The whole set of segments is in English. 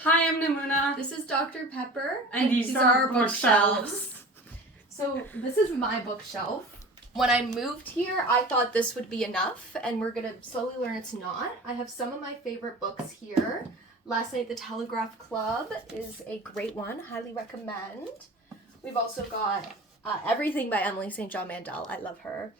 Hi, I'm Namuna. This is Dr. Pepper. And these are our bookshelves. So this is my bookshelf. When I moved here, I thought this would be enough, and we're gonna slowly learn it's not. I have some of my favorite books here. Last Night at the Telegraph Club is a great one, highly recommend. We've also got everything by Emily St. John Mandel. I love her.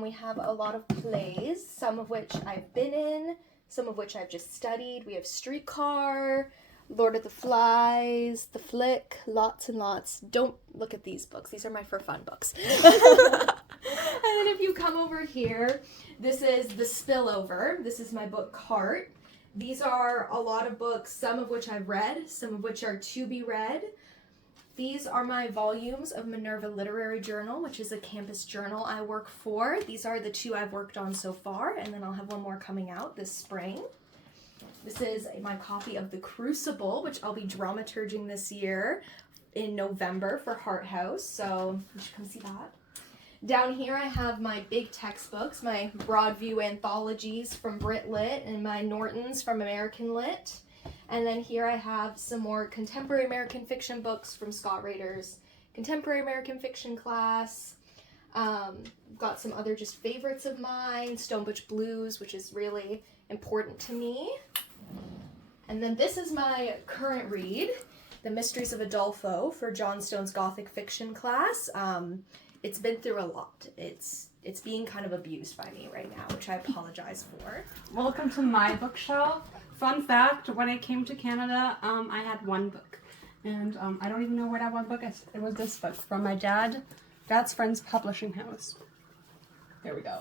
We have a lot of plays, some of which I've been in, some of which I've just studied. We have Streetcar, Lord of the Flies, The Flick, lots and lots. Don't look at these books. These are my for fun books. And then if you come over here, this is The Spillover. This is my book cart. These are a lot of books, some of which I've read, some of which are to be read. These are my volumes of Minerva Literary Journal, which is a campus journal I work for. These are the two I've worked on so far, and then I'll have one more coming out this spring. This is my copy of The Crucible, which I'll be dramaturging this year in November for Hart House, so you should come see that. Down here I have my big textbooks, my Broadview anthologies from Brit Lit and my Nortons from American Lit. And then here I have some more contemporary American fiction books from Scott Rader's contemporary American fiction class. Got some other just favorites of mine, Stonebutch Blues, which is really important to me. And then this is my current read, The Mysteries of Adolfo for John Stone's Gothic fiction class. It's been through a lot. It's being kind of abused by me right now, which I apologize for. Welcome to my bookshelf. Fun fact, when I came to Canada, I had one book. And I don't even know where that one book is. It was this book from my dad's friend's publishing house. There we go.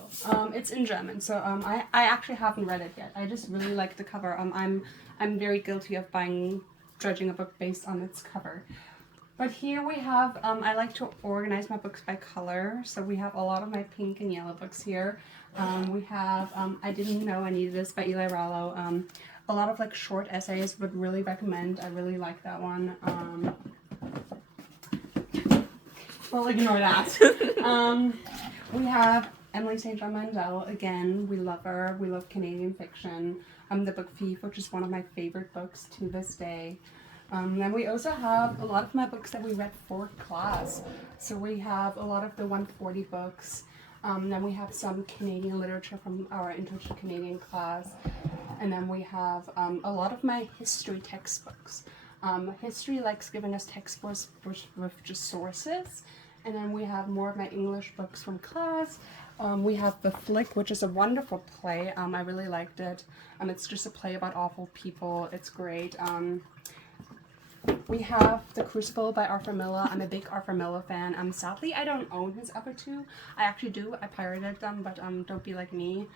It's in German, so I actually haven't read it yet. I just really like the cover. I'm very guilty of judging a book based on its cover. But here we have, I like to organize my books by color, so we have a lot of my pink and yellow books here. We have I Didn't Know I Needed This by Eli Rallo. A lot of like short essays, would really recommend. I really like that one. Well, ignore that. We have Emily St. John Mandel, again, we love her. We love Canadian fiction. The book Thief, which is one of my favorite books to this day. Then we also have a lot of my books that we read for class. So we have a lot of the 140 books. Then we have some Canadian literature from our Intro to Canadian class. And then we have a lot of my history textbooks. History likes giving us textbooks with just sources. And then we have more of my English books from class. We have The Flick, which is a wonderful play. I really liked it. It's just a play about awful people. It's great. We have The Crucible by Arthur Miller. I'm a big Arthur Miller fan. Sadly, I don't own his other two. I actually do. I pirated them, but don't be like me.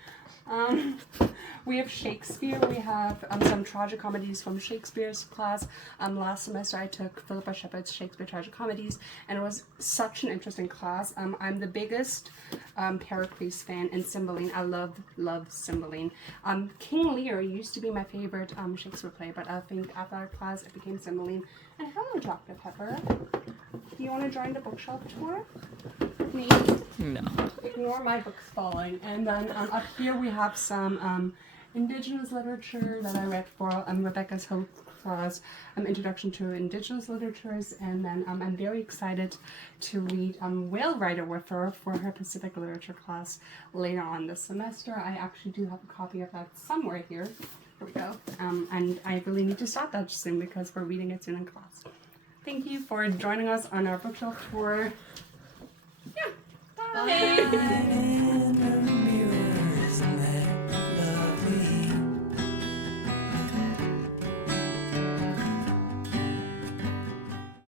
We have Shakespeare. We have some tragicomedies from Shakespeare's class. Last semester I took Philippa Shepherd's Shakespeare Tragicomedies, and it was such an interesting class. I'm the biggest Pericles fan and Cymbeline. I love Cymbeline. King Lear used to be my favorite Shakespeare play, but I think after our class it became Cymbeline. And hello, Dr. Pepper. Do you want to join the bookshelf tour? Me? No. Ignore my books falling. And then up here we have some Indigenous literature that I read for Rebecca's Hope class, Introduction to Indigenous Literatures, and then I'm very excited to read Whale Rider with her for her Pacific Literature class later on this semester. I actually do have a copy of that somewhere here. Here we go. And I really need to start that soon because we're reading it soon in class. Thank you for joining us on our bookshelf tour. Yeah. Bye. Bye.